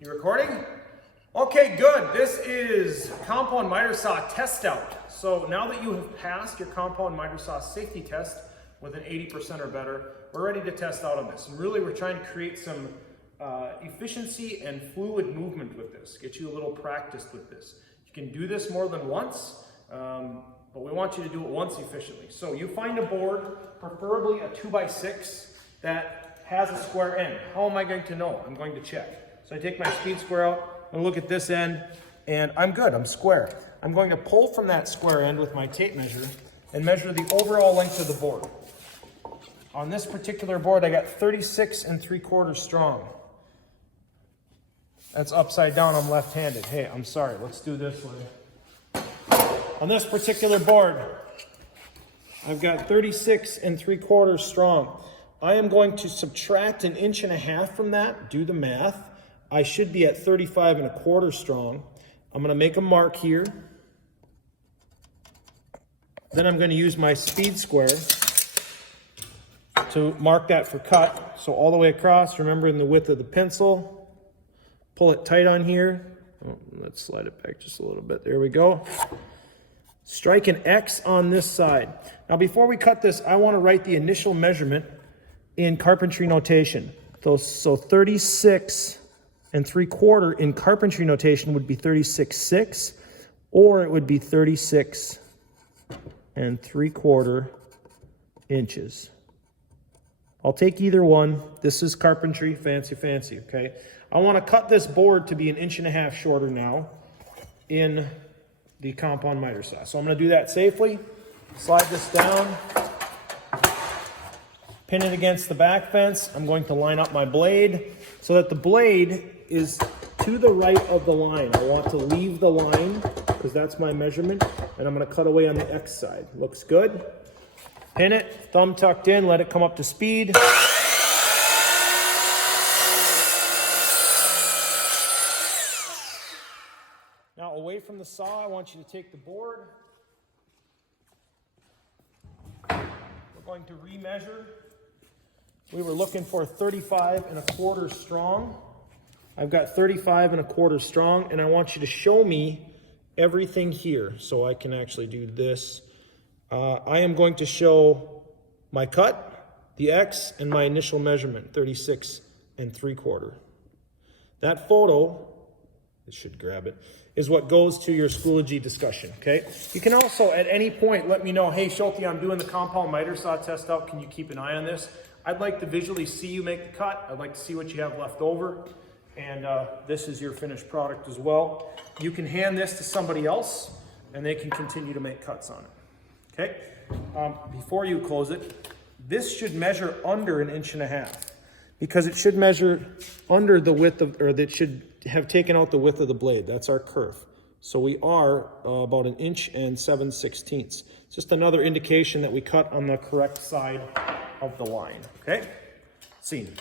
You recording? Okay, good. This is compound miter saw test out. So now that you have passed your compound miter saw safety test with an 80% or better, we're ready to test out on this. And really we're trying to create some efficiency and fluid movement with this, get you a little practiced with this. You can do this more than once, but we want you to do it once efficiently. So you find a board, preferably a 2x6 that has a square end. How am I going to know? I'm going to check. So I take my speed square out, and look at this end, and I'm good, I'm square. I'm going to pull from that square end with my tape measure and measure the overall length of the board. On this particular board, I got 36 3/4 strong. That's upside down, I'm left-handed. Hey, I'm sorry, let's do this way. On this particular board, I've got 36 3/4 strong. I am going to subtract 1.5 inches from that, do the math. I should be at 35 1/4 strong. I'm going to make a mark here. Then I'm going to use my speed square to mark that for cut. So all the way across, remembering the width of the pencil. Pull it tight on here. Oh, let's slide it back just a little bit. There we go. Strike an X on this side. Now before we cut this, I want to write the initial measurement in carpentry notation. So 36 3/4 in carpentry notation would be 36.6, or it would be 36 3/4 inches. I'll take either one. This is carpentry, fancy, okay? I want to cut this board to be 1.5 inches shorter now in the compound miter saw. So I'm going to do that safely. Slide this down. Pin it against the back fence. I'm going to line up my blade so that the blade is to the right of the line. I want to leave the line because that's my measurement, and I'm going to cut away on the X side. Looks good. Pin it, thumb tucked in, let it come up to speed. Now away from the saw, I want you to take the board. We're going to remeasure. We were looking for 35 1/4 strong. I've got 35 1/4 strong, and I want you to show me everything here so I can actually do this. I am going to show my cut, the X, and my initial measurement, 36 3/4. That photo, it should grab it, is what goes to your Schoology discussion, okay? You can also, at any point, let me know, hey, Schulte, I'm doing the compound miter saw test out. Can you keep an eye on this? I'd like to visually see you make the cut. I'd like to see what you have left over. And this is your finished product as well. You can hand this to somebody else, and they can continue to make cuts on it, okay? Before you close it, this should measure under 1.5 inches because it should measure under the width of, or that should have taken out the width of the blade. That's our kerf. So we are about 1 7/16 inches. Just another indication that we cut on the correct side of the line, okay? Scene.